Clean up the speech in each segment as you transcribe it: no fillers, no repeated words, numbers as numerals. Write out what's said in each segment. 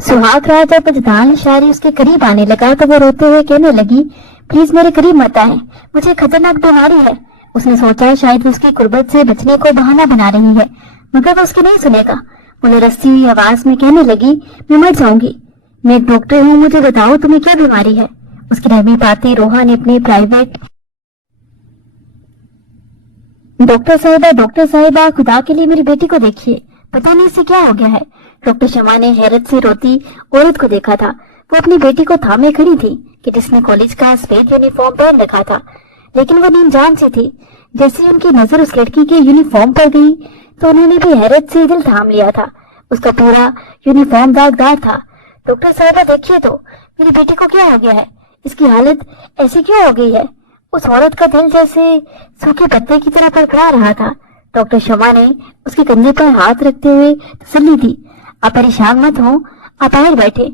सुहाग रात जब बजदान शारी उसके करीब आने लगा तो वो रोते हुए कहने लगी, प्लीज मेरे करीब मत आए, मुझे खतरनाक बीमारी है। उसने सोचा शायद वो उसकी कुर्बत से बचने को बहाना बना रही है, मगर वो उसकी नहीं सुनेगा। वो लरसती हुई आवाज में कहने लगी, मैं मर जाऊंगी, मैं एक डॉक्टर हूँ, मुझे बताओ तुम्हें क्या बीमारी है। उसकी रहमी पाते रोहा ने अपने प्राइवेट, डॉक्टर साहिबा खुदा के लिए मेरी बेटी को देखिए, पता नहीं इसे क्या हो गया है। डॉक्टर शमा ने हैरत से रोती औरत को देखा था। वो अपनी बेटी को थामे खड़ी थी कि जिसने कॉलेज का सफेद यूनिफॉर्म पहन रखा था, लेकिन वो नीमजान सी थी। जैसे उनकी नजर उस लड़की के यूनिफॉर्म पर गई तो उन्होंने भी हैरत से दिल थाम लिया था। उसका पूरा यूनिफॉर्म दागदार था। डॉक्टर साहिबा देखिए तो, मेरी बेटी को क्या हो गया है, इसकी हालत ऐसी क्यों हो गई है। उस औरत का दिल जैसे सूखे पत्ते की तरह फड़फड़ा रहा था। डॉक्टर शमा ने उसके कंधे पर हाथ रखते हुए तसल्ली दी, आप परेशान मत हो, आप बाहर बैठे,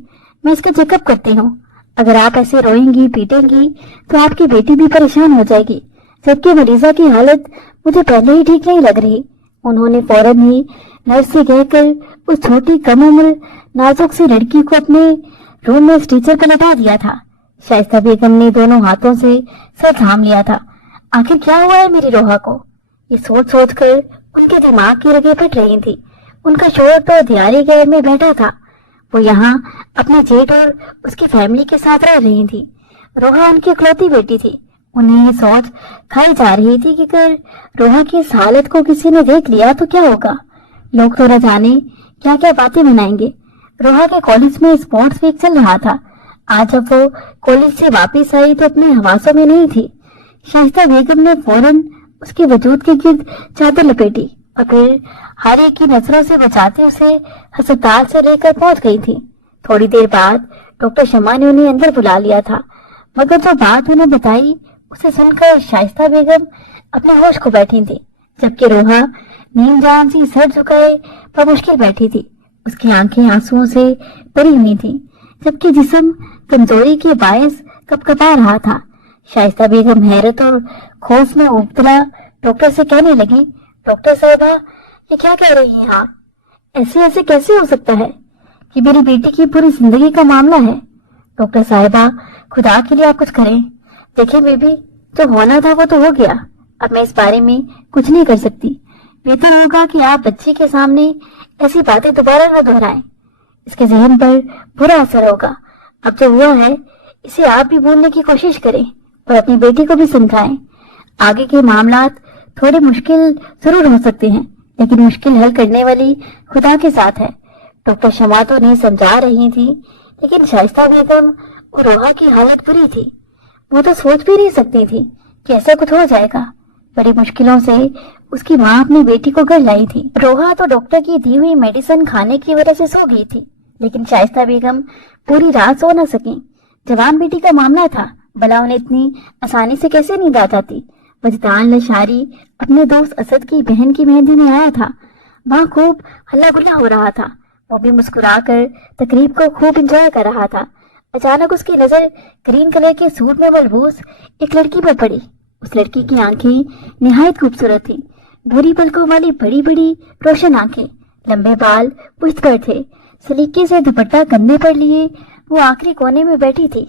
मैं इसका चेकअप करती हूँ। अगर आप ऐसे रोएंगी पीटेंगी तो आपकी बेटी भी परेशान हो जाएगी, जबकि मरीजा की हालत मुझे पहले ही ठीक नहीं लग रही। उन्होंने फौरन ही नर्स से कहकर उस छोटी कम उम्र नाजुक सी लड़की को अपने रूम में स्ट्रेचर पर लटा दिया था। शाइस्ता बेगम ने दोनों हाथों से सर थाम लिया था। आखिर क्या हुआ है मेरी रोहा को, ये सोच सोच कर उनके दिमाग की रगें फट रही थी। उनका शोहर तो दियारी गैर में बैठा था, वो यहाँ अपने जेठ और उसकी फैमिली के साथ रह रही थी। रोहा उनकी इकलौती बेटी थी। उन्हें ये सोच खाई जा रही थी कि अगर रोहा की इस हालत को किसी ने देख लिया तो क्या होगा। लोग तो न जाने क्या क्या बातें बनाएंगे। रोहा के कॉलेज में स्पोर्ट्स वीक चल रहा था। आज जब वो कॉलेज से वापस आई तो अपने हवासों में नहीं थी। शाइस्ता बेगम ने फौरन उसके वजूद के गिर्द चादर लपेटी और फिर हर एक की नजरों से बचाते उसे अस्पताल से लेकर पहुंच गई थी। थोड़ी देर बाद डॉक्टर शमा ने उन्हें अंदर बुला लिया था, मगर जो बात उन्हें बताई उसे सुनकर शाइस्ता बेगम अपने होश को बैठी थी, जबकि रोहा नीम जान सी सर झुकाए पर मुश्किल बैठी थी। उसकी आंखें आंसुओं से भरी हुई थी, जबकि जिस्म कमजोरी के बायस कपकपा रहा था। शाइस्ता बेगम हैरत और खौफ में मुब्तला डॉक्टर से कहने लगी, डॉक्टर साहिबा ये क्या कह रही हैं आप, ऐसे ऐसे कैसे हो सकता है कि मेरी बेटी की पूरी जिंदगी का मामला है। डॉक्टर साहिबा खुदा के लिए आप कुछ करें। देखिए बेबी, जो होना था वो तो हो गया, अब मैं इस बारे में कुछ नहीं कर सकती। बेहतर होगा कि आप बच्चे के सामने ऐसी बातें दोबारा न दोहराएं, इसके जहन पर बुरा असर होगा। अब जो हुआ है इसे आप भी भूलने की कोशिश करें और अपनी बेटी को भी समझाएं। आगे के मामलात थोड़े मुश्किल जरूर हो सकते हैं, लेकिन मुश्किल हल करने वाली खुदा के साथ है। डॉक्टर शमा तो नहीं समझा रही थी, लेकिन शाइस्ता बेगम और रोहा की हालत बुरी थी। वो तो सोच भी नहीं सकती थी कि ऐसा कुछ हो जाएगा। बड़ी मुश्किलों से उसकी माँ अपनी बेटी को घर लाई थी। रोहा तो डॉक्टर की दी हुई मेडिसिन खाने की वजह से सो गई थी, लेकिन शाइस्ता बेगम पूरी रात सो न सकी। जवान बेटी का मामला था, भला उन्हें इतनी आसानी से कैसे नींद आ जाती। वजदान लशारी अपने दोस्त असद की बहन की मेहंदी में आया था। वहाँ खूब हल्ला गुल्ला हो रहा था। वो भी मुस्कुराकर तकरीब को खूब एंजॉय कर रहा था। अचानक उसकी नजर ग्रीन कलर के सूट में मलबूस एक लड़की पर पड़ी। उस लड़की की आंखें निहायत खूबसूरत थी, भूरी पलकों वाली बड़ी बड़ी रोशन आंखें, लंबे बाल पुश्त पर थे, सलीके से दुपट्टा कंधे पर लिए वो आखिरी कोने में बैठी थी।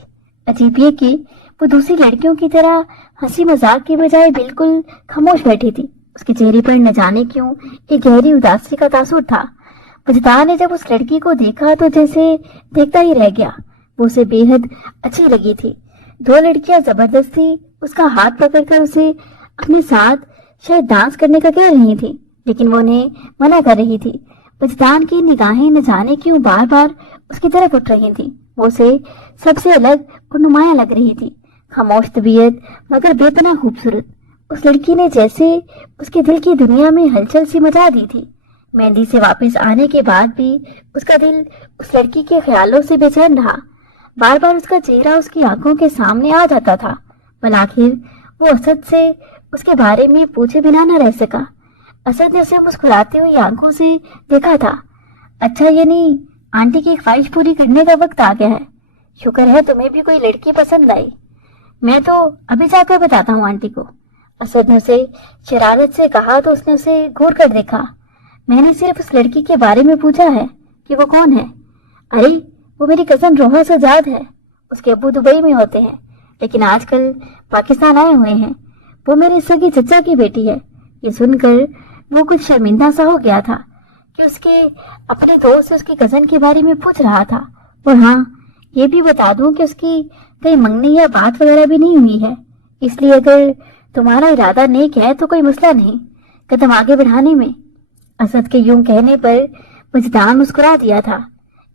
अजीब ये कि वो दूसरी लड़कियों की तरह हंसी मजाक के बजाय बिल्कुल खामोश बैठी थी। उसके चेहरे पर न जाने क्यों एक गहरी उदासी का तासुर था। वजदान ने जब उस लड़की को देखा तो जैसे देखता ही रह गया। वो उसे बेहद अच्छी लगी थी। दो लड़कियां जबरदस्ती उसका हाथ पकड़कर उसे अपने साथ शायद डांस करने का कह रही थी, लेकिन वो उन्हें मना कर रही थी। वजदान की निगाहें न जाने क्यों बार बार उसकी तरफ उठ रही थी। वो उसे सबसे अलग और नुमाया लग रही थी, खामोश तबीयत मगर बेपनाह खूबसूरत। उस लड़की ने जैसे उसके दिल की दुनिया में हलचल सी मचा दी थी। मेहंदी से वापस आने के बाद भी उसका दिल उस लड़की के ख्यालों से बेचैन रहा। बार बार उसका चेहरा उसकी आंखों के सामने आ जाता था, पर आखिर वो असद से उसके बारे में पूछे बिना न रह सका। असद ने उसे मुस्कुराती हुई आंखों से देखा था। अच्छा, ये नहीं, आंटी की ख्वाहिश पूरी करने का वक्त आ गया है। शुक्र है तुम्हें भी कोई लड़की पसंद आई। मैं तो अभी जाकर बताता हूँ आंटी को। असद ने उसे शरारत से कहा तो उसने उसे घूर कर देखा। मैंने सिर्फ उस लड़की के बारे में पूछा है कि वो कौन है। अरे वो मेरी कजन रोहा सजाद है, उसके अब्बू दुबई में होते हैं लेकिन आजकल पाकिस्तान आए हुए हैं। वो मेरे सगे चचा की बेटी है। ये सुनकर वो कुछ शर्मिंदा सा हो गया था कि उसके अपने दोस्त उसकी कजन के बारे में पूछ रहा था। और हाँ, ये भी बता दूं कि उसकी कहीं मंगनी या बात वगैरह भी नहीं हुई है, इसलिए अगर तुम्हारा इरादा नेक है तो कोई मसला नहीं कदम आगे बढ़ाने में। असद के यूं कहने पर वजदान मुस्कुरा दिया था।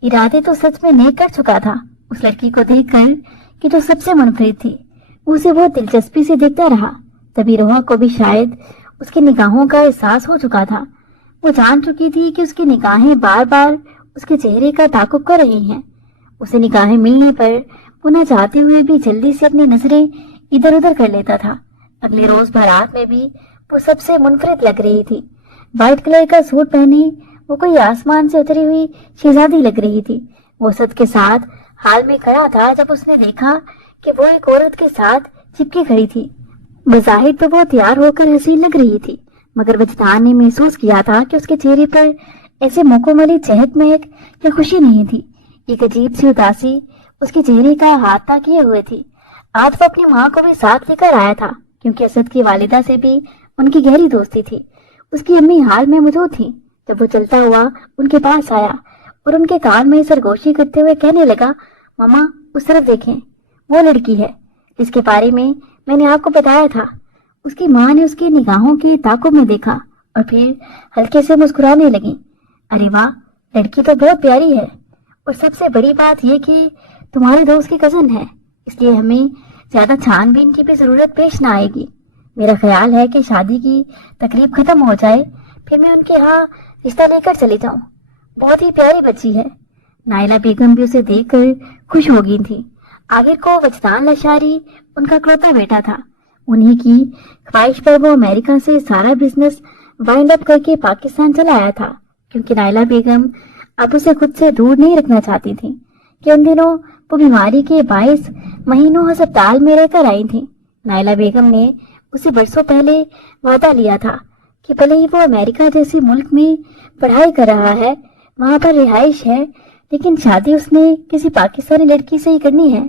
इरादे तो सच में नेक कर चुका था। उस लड़की को देखकर कि जो सबसे मुनफरिद थी, उसे बहुत दिलचस्पी से देखता रहा। तभी रोहा को भी शायद उसकी निगाहों का एहसास हो चुका था। वो जान चुकी थी कि उसकी निगाहें बार बार उसके चेहरे का ताकुब कर रही हैं। उसे निगाहें मिलने पर वो न चाहते हुए भी जल्दी से अपनी नजरें इधर उधर कर लेता था। अगले रोज बारात में भी वो सबसे मुनफरिद लग रही थी। व्हाइट कलर का सूट पहने वो कोई आसमान से उतरी हुई शहजादी लग रही थी। वो असद के साथ हाल में खड़ा था जब उसने देखा कि वो एक औरत के साथ चिपकी खड़ी थी। बज़ाहिर तो वो तैयार होकर हसीन लग रही थी, मगर वजदान ने महसूस किया था कि उसके चेहरे पर ऐसे मौकों वाली चहक महक या खुशी नहीं थी। एक अजीब सी उदासी उसके चेहरे का हाथा किए हुए थी। आज वो अपनी माँ को भी साथ लेकर आया था, क्योंकि असद की वालिदा से भी उनकी गहरी दोस्ती थी। उसकी अम्मी हाल में मौजूद थी। जब वो चलता हुआ उनके पास आया और उनके कान में सरगोशी करते हुए कहने लगा, मामा उस तरफ देखें, वो लड़की है जिसके बारे में मैंने आपको बताया था। उसकी माँ ने उसकी निगाहों के ताकुब में देखा और फिर हल्के से मुस्कुराने लगी। अरे वाह, लड़की तो बहुत प्यारी है, और सबसे बड़ी बात यह कि तुम्हारे दोस्त की कजन है, इसलिए हमें ज्यादा छानबीन की भी जरूरत पेश ना आएगी। मेरा ख्याल है कि शादी की तकरीब खत्म हो जाए, फिर मैं उनके यहाँ रिश्ता लेकर चली जाऊं। बहुत ही प्यारी बच्ची है। नाइला बेगम भी उसे देखकर खुश हो गई थी। आखिर को वजदान लशारी उनका इकलौता बेटा था। उन्हीं की ख्वाहिश पर वो अमेरिका से सारा बिजनेस वाइंड अप करके पाकिस्तान चला आया था, क्योंकि नाइला बेगम अब उसे खुद से दूर नहीं रखना चाहती थी कि उन दिनों वो बीमारी के बायस महीनों अस्पताल में रहकर आई थी। नाइला बेगम ने उसे बरसों पहले वादा लिया था कि भले ही वो अमेरिका जैसे मुल्क में पढ़ाई कर रहा है, वहां पर रिहाइश है, लेकिन शादी उसने किसी पाकिस्तानी लड़की से ही करनी है।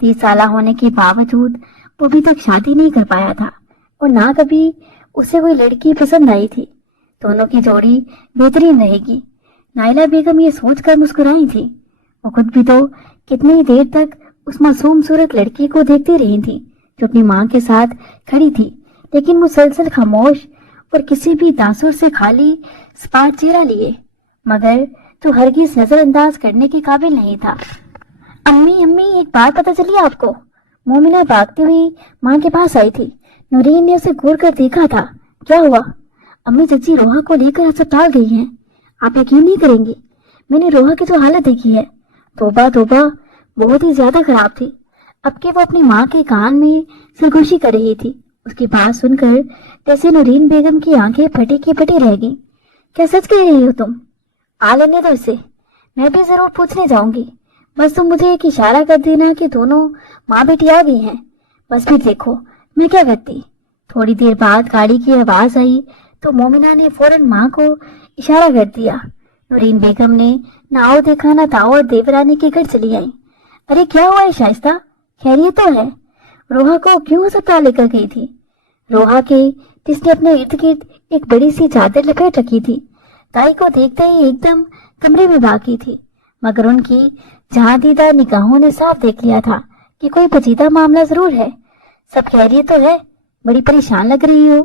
30 साल होने के बावजूद वो अभी तक शादी नहीं कर पाया था और ना कभी उसे कोई लड़की पसंद आई थी। दोनों की जोड़ी बेहतरीन रहेगी। नाइला बेगम ये सोचकर मुस्कुराई थी। वो खुद भी तो कितनी देर तक उस मासूम सूरत लड़की को देखती रही थी जो अपनी माँ के साथ खड़ी थी, लेकिन मुसलसल खामोश और किसी भी तासुर से खाली सपाट चेहरा लिए, मगर तो हरगिज नजरअंदाज करने के काबिल नहीं था। अम्मी अम्मी, एक बात पता चली आपको? मोमिना भागती हुई माँ के पास आई थी। नूरीन ने उसे घूर कर देखा था। क्या हुआ? अम्मी, चची रोहा को लेकर अस्पताल गई हैं। आप यकीन नहीं करेंगी, मैंने रोहा की जो हालत देखी है, तौबा तौबा, बहुत ही ज्यादा खराब थी। अब के वो अपनी माँ के कान में सरगोशी कर रही थी। उसकी बात सुनकर जैसे नूरीन बेगम की आंखें फटी की फटी रह गई। क्या सच कह रही हो तुम? आ लेने दो इसे, मैं भी जरूर पूछने जाऊंगी। बस तुम मुझे एक इशारा कर देना कि दोनों माँ बेटी आ गई हैं, बस फिर देखो मैं क्या करती। थोड़ी देर बाद गाड़ी की आवाज आई तो मोमिना ने फौरन माँ को इशारा कर दिया। नूरीन बेगम ने नाव देखा ना ताओ और देवरानी के घर चली आई। अरे क्या हुआ है शाइस्ता, खैरियत तो है? रोहा को क्यों अस्पताल लेकर गई थी? रोहा के जिसने अपने इर्द गिर्द एक बड़ी सी चादर लपेट रखी थी, ताई को देखते ही एकदम कमरे में भागी थी, मगर उनकी जहां निगाहों ने साफ देख लिया था कि कोई पेचीदा मामला जरूर है। सब खैरियत तो है? बड़ी परेशान लग रही हो,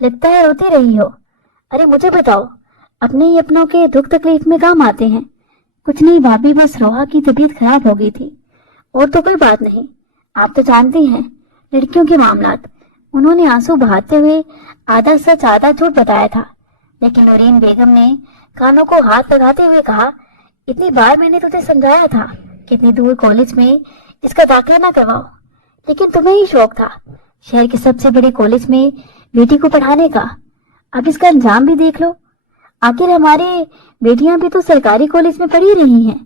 लगता है रोती रही हो। अरे मुझे बताओ, अपने ही अपनों के दुख तकलीफ में काम आते हैं। कुछ नहीं भाभी, बस रोहा की तबीयत खराब हो गई थी, और तो कोई बात नहीं। आप तो जानती हैं लड़कियों के मामलात। उन्होंने आंसू बहाते हुए आधा सच आधा झूठ बताया था, लेकिन नूरीन बेगम ने कानों को हाथ लगाते हुए कहा, इतनी बार मैंने तुझे समझाया था कि इतनी दूर कॉलेज में इसका दाखिला ना करवाओ, लेकिन तुम्हें ही शौक था शहर के सबसे बड़े कॉलेज में बेटी को पढ़ाने का। अब इसका अंजाम भी देख लो। आखिर हमारे बेटियां भी तो सरकारी कॉलेज में पढ़ी रही हैं।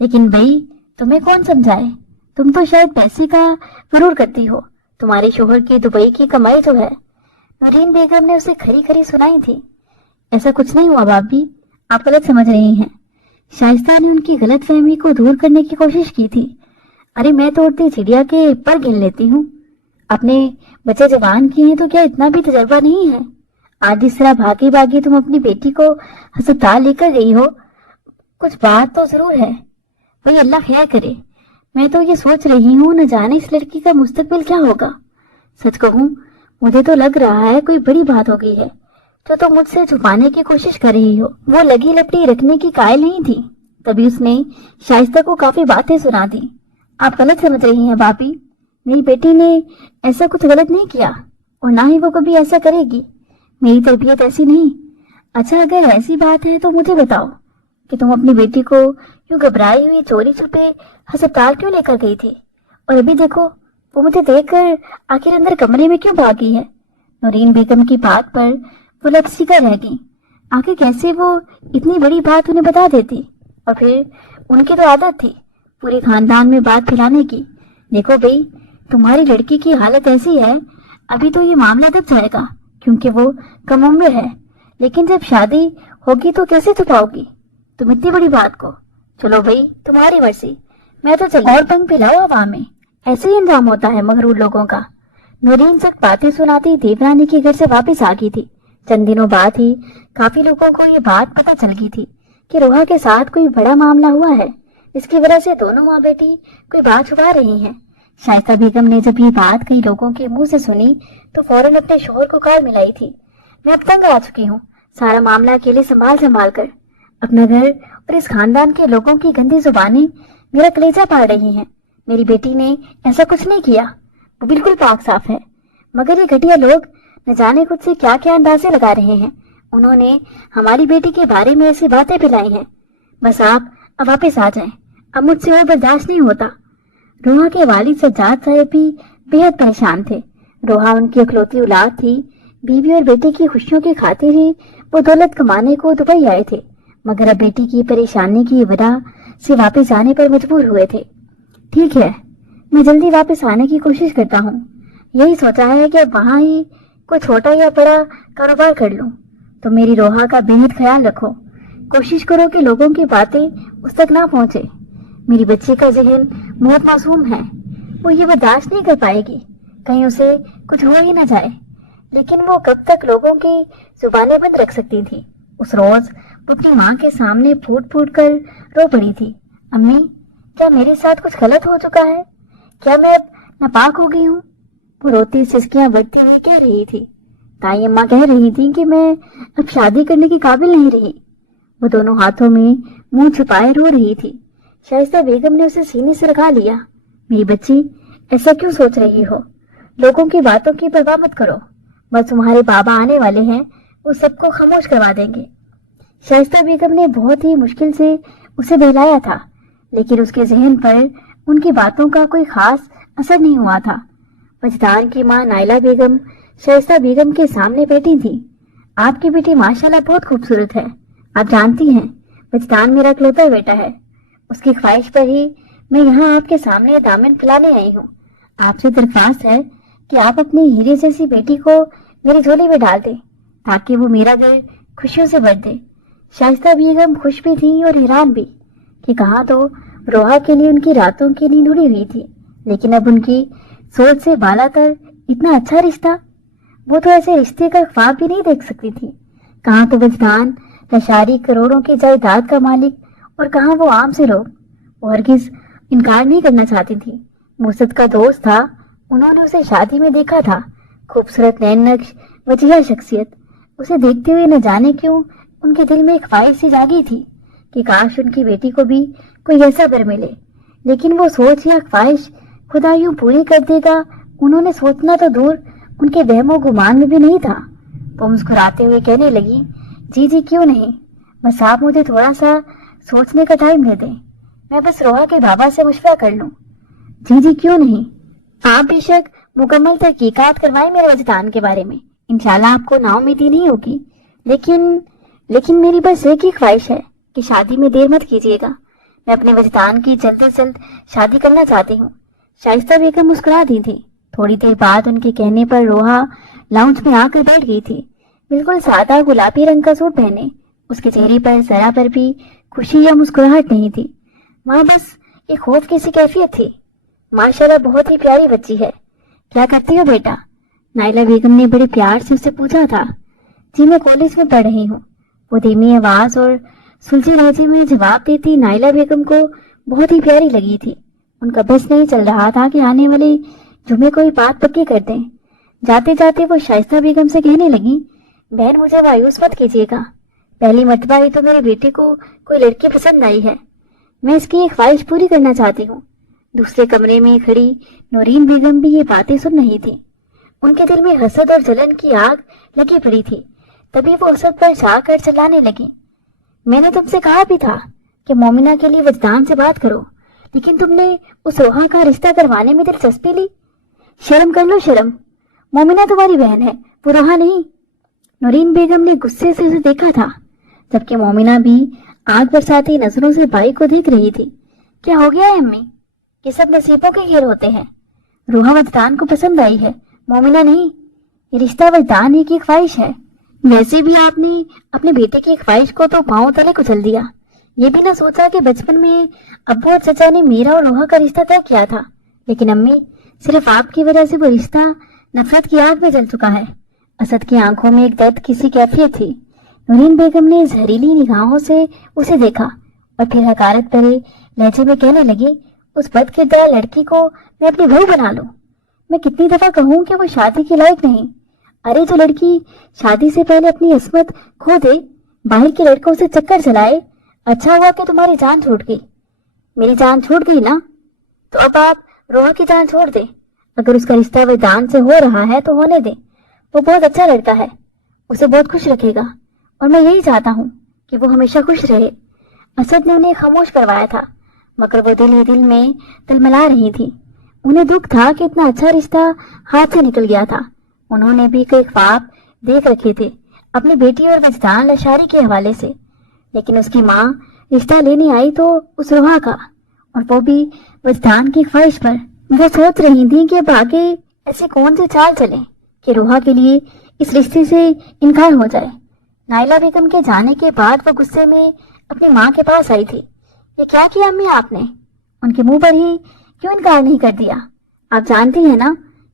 लेकिन भाई, तुम्हें कौन समझाए, तुम तो शायद पैसे का गुरूर करती हो। तुम्हारे शोहर की दुबई की कमाई तो है। नूरीन बेगम ने उसे खरी खरी सुनाई थी। ऐसा कुछ नहीं हुआ भाभी, आप गलत समझ रही हैं। शाइस्ता ने उनकी गलतफहमी को दूर करने की कोशिश की थी। अरे मैं तो उड़ती चिड़िया के पर गिन लेती हूँ, अपने बच्चे जवान किए हैं तो क्या इतना भी तजर्बा नहीं है? आज इस तरह भागी भागी तुम अपनी बेटी को अस्पताल लेकर गई हो, कुछ बात तो जरूर है। वही अल्लाह खैर करे। मैं तो ये सोच रही हूँ न जाने इस लड़की का मुस्तकबिल क्या होगा। सच कहूँ मुझे तो लग रहा है कोई बड़ी बात हो गई है जो तुम मुझसे छुपाने की कोशिश कर रही हो। वो लगी लपटी रखने की कायल नहीं थी। तभी उसने शाइस्ता को काफी बातें सुना दी। आप गलत समझ रही हैं भाभी, मेरी बेटी ने ऐसा कुछ गलत नहीं किया और ना ही वो कभी ऐसा करेगी। मेरी तरबियत ऐसी नहीं। अच्छा अगर ऐसी बात है तो मुझे बताओ कि तुम अपनी बेटी को यूं घबराई हुई चोरी छुपे अस्पताल क्यों लेकर गई थी? और अभी देखो वो मुझे देखकर आखिर अंदर कमरे में क्यों भागी है? नूरीन बेगम की बात पर वो लपसीकर रह गई। आखिर कैसे वो इतनी बड़ी बात उन्हें बता देती? और फिर उनकी तो आदत थी पूरे खानदान में बात फैलाने की। देखो भाई, तुम्हारी लड़की की हालत ऐसी है, अभी तो ये मामला दब जाएगा क्योंकि वो कम उम्र है, लेकिन जब शादी होगी तो कैसे छुपाओगी तुम इतनी बड़ी बात को? चलो भाई तुम्हारी मर्जी, मैं तो चल। और पंख फैलाओ हवा में, ऐसे ही इंजाम होता है मगरूर लोगों का। नूरीन सख्त बातें सुनाती देवरानी के घर से वापस आ गई थी। चंद दिनों बाद ही काफी लोगों को ये बात पता चल गई थी कि रोहा के साथ कोई बड़ा मामला हुआ है। इसकी वजह से दोनों माँ बेटी कोई बात छुपा रही हैं। शाइस्ता बेगम ने जब ये बात कई लोगों के मुंह से सुनी तो फौरन अपने शोहर को कार मिलाई थी। मैं अब तंग आ चुकी हूँ, सारा मामला अकेले संभाल संभाल कर। अपना घर और इस खानदान के लोगों की गंदी जुबानें मेरा कलेजा फाड़ रही हैं। मेरी बेटी ने ऐसा कुछ नहीं किया, वो बिल्कुल पाक साफ है, मगर ये घटिया लोग न जाने खुद से क्या क्या अंदाजे लगा रहे हैं। उन्होंने हमारी बेटी के बारे में ऐसी बातें फैलाई हैं। बस आप अब वापस आ जाएं, अब मुझसे और बर्दाश्त नहीं होता। रोहा के वालिद सज्जाद साहब भी बेहद परेशान थे। रोहा उनकी इकलौती औलाद थी। बीवी और बेटी की खुशियों की खातिर ही वो दौलत कमाने को दुबई आए थे, मगर अब बेटी की परेशानी की वजह से वापस आने पर मजबूर हुए थे। ठीक है, मैं जल्दी वापस आने की कोशिश करता हूँ। यही सोचा है कि अब वहाँ ही कोई छोटा या बड़ा कारोबार कर लूँ। तो मेरी रोहा का बेहद ख्याल रखो, कोशिश करो कि लोगों की बातें उस तक ना पहुँचे। मेरी बच्ची का जहन बहुत मासूम है, वो ये बर्दाश्त नहीं कर पाएगी कहीं उसे कुछ हो ही ना जाए। लेकिन वो कब तक लोगों की जुबानें बंद रख सकती थी? उस रोज वो अपनी माँ के सामने फूट फूट कर रो पड़ी थी। अम्मी, क्या मेरे साथ कुछ गलत हो चुका है? क्या मैं अब नापाक हो गई हूँ? वो रोती सिसकियां बढ़ती हुई कह रही थी। ताई अम्मा कह रही थी कि मैं अब शादी करने की काबिल नहीं रही। वो दोनों हाथों में मुंह छुपाए रो रही थी। शाइस्ता बेगम ने उसे सीने से लगा लिया। मेरी बच्ची, ऐसा क्यों सोच रही हो? लोगों की बातों की परवाह मत करो, बस तुम्हारे बाबा आने वाले हैं, वो सबको खामोश करवा देंगे। शाइस्ता बेगम ने बहुत ही मुश्किल से उसे बहलाया था, लेकिन उसके जहन पर उनकी बातों का कोई खास असर नहीं हुआ था। मजदार की माँ नाइला बेगम शाइस्ता बेगम के सामने बैठी थी। आपकी बेटी माशाल्लाह बहुत खूबसूरत है। आप जानती हैं, मजदार मेरा इकलौता बेटा है। उसकी ख्वाहिश पर ही मैं यहाँ आपके सामने दामन फैलाने आई हूँ। आपसे दरख्वास्त है कि आप अपनी हीरे जैसी बेटी को मेरी झोली में डाल दें, ताकि वो मेरा घर खुशियों से भर दे। शाइस्ता बेगम खुश भी थी और हैरान भी कि कहाँ तो रोहा के लिए उनकी रातों की नींद उड़ी हुई थी, लेकिन अब उनकी सोच से बालातर इतना अच्छा रिश्ता। वो तो ऐसे रिश्ते का ख्वाब भी नहीं देख सकती थी। कहाँ तो वजदान लशारी करोड़ों की जायदाद का मालिक और कहाँ वो आम से लोग। वो हरगिज इनकार नहीं करना चाहती थी। मुर्शद का दोस्त था, उन्होंने उसे शादी में देखा था। खूबसूरत नैन नक्श वजिया शख्सियत। उसे देखते हुए न जाने क्यों उनके दिल में एक ख्वाहिश सी जागी थी कि काश उनकी बेटी को भी कोई ऐसा बर मिले। लेकिन वो सोच या ख्वाहिश खुदा यूं पूरी कर देगा, उन्होंने सोचना तो दूर उनके वहमो गुमान में भी नहीं था। वो मुस्कुराते हुए कहने लगी, जी जी क्यों नहीं, बस आप मुझे थोड़ा सा सोचने का टाइम दे दें। मैं बस रोहा के बाबा से मशवरा कर लूं। जी जी क्यों नहीं, आप बेशक मुकम्मल तहकीकात करवाएं मेरे वजदान के बारे में, इंशाल्लाह आपको नाउमीदी नहीं होगी। लेकिन मेरी बस एक ही ख्वाहिश है कि शादी में देर मत कीजिएगा। मैं अपने वजदान की जल्द से जल्द शादी करना चाहती हूँ। शाइस्ता बेगम मुस्कुरा दी थी। थोड़ी देर बाद उनके कहने पर रोहा लाउंज में आकर बैठ गई थी। बिल्कुल सादा गुलाबी रंग का सूट पहने, उसके चेहरे पर जरा पर भी خوشی یا مسکراہٹ نہیں تھی، وہاں بس ایک خوف کی سی کیفیت تھی۔ ماشاءاللہ بہت ہی پیاری بچی ہے، کیا کرتی ہو بیٹا؟ نائلہ بیگم نے بڑے پیار سے اسے پوچھا تھا۔ جی میں کالج میں پڑھ رہی ہوں، وہ دھیمی آواز اور سلجھے لہجے میں جواب دیتی نائلہ بیگم کو بہت ہی پیاری لگی تھی۔ ان کا بس نہیں چل رہا تھا کہ آنے والے جمعے کوئی بات پکی کر دیں۔ جاتے جاتے وہ شائستہ بیگم سے کہنے لگی، بہن مجھے مایوس مت کیجیے گا، پہلی مرتبہ ہی تو میرے بیٹے کو کوئی لڑکی پسند آئی ہے، میں اس کی ایک خواہش پوری کرنا چاہتی ہوں۔ دوسرے کمرے میں کھڑی نورین بیگم بھی یہ باتیں سن رہی تھی۔ ان کے دل میں حسد اور جلن کی آگ لگی پڑی تھی۔ تبھی وہ اسد پر جا کر چلانے لگی، میں نے تم سے کہا بھی تھا کہ مومنہ کے لیے وجدان سے بات کرو، لیکن تم نے اس روحا کا رشتہ کروانے میں دلچسپی لی۔ شرم کر لو شرم، مومنہ تمہاری بہن ہے، وہ روحا نہیں۔ نورین بیگم نے غصے سے اسے دیکھا تھا، جبکہ مومنہ بھی آگ برساتی نظروں سے بھائی کو دیکھ رہی تھی۔ کیا ہو گیا ہے امی؟ یہ سب نصیبوں کے کھیل ہوتے ہیں۔ روحا وجدان کو پسند آئی ہے، مومنہ نہیں۔ یہ رشتہ وجدان ہی کی خواہش ہے۔ ویسے بھی آپ نے اپنے بیٹے کی خواہش کو تو پاؤں تلے کچل دیا، یہ بھی نہ سوچا کہ بچپن میں ابو اور چچا نے میرا اور روحا کا رشتہ طے کیا تھا، لیکن امی صرف آپ کی وجہ سے وہ رشتہ نفرت کی آگ میں جل چکا ہے۔ اسد کی آنکھوں میں ایک درد کی سی کیفیت تھی۔ نورین بیگم نے زہریلی نگاہوں سے اسے دیکھا اور پھر حقارت بھرے لہجے میں کہنے لگی، اس بد کردار لڑکی کو میں اپنی بہو بنا لوں؟ میں کتنی دفعہ کہوں کہ وہ شادی کے لائق نہیں؟ ارے جو لڑکی شادی سے پہلے اپنی عصمت کھو دے، باہر کے لڑکوں سے چکر چلائے، اچھا ہوا کہ تمہاری جان چھوٹ گئی۔ میری جان چھوٹ گئی نا، تو اب آپ روحا کی جان چھوڑ دیں۔ اگر اس کا رشتہ وجدان سے ہو رہا ہے تو ہونے دیں، وہ بہت اچھا لڑکا ہے، اسے بہت خوش رکھے گا، اور میں یہی چاہتا ہوں کہ وہ ہمیشہ خوش رہے۔ اسد نے انہیں خاموش کروایا تھا، مگر وہ دل ہی دل میں تلملا رہی تھی۔ انہیں دکھ تھا کہ اتنا اچھا رشتہ ہاتھ سے نکل گیا تھا۔ انہوں نے بھی کئی خواب دیکھ رکھے تھے اپنی بیٹی اور وجدان لشاری کے حوالے سے، لیکن اس کی ماں رشتہ لینے آئی تو اس روحا کا، اور وہ بھی وجدان کی خواہش پر۔ وہ سوچ رہی تھی کہ اب آگے ایسی کون سی چال چلے کہ روحا کے لیے اس رشتے سے انکار ہو جائے۔ نائلہ بیگم کے جانے کے بعد وہ غصے میں اپنی ماں کے پاس آئی تھی۔ یہ کیا کیا امی آپ نے؟ ان کے منہ پر ہی کیوں انکار نہیں کر دیا؟ آپ جانتی ہیں نا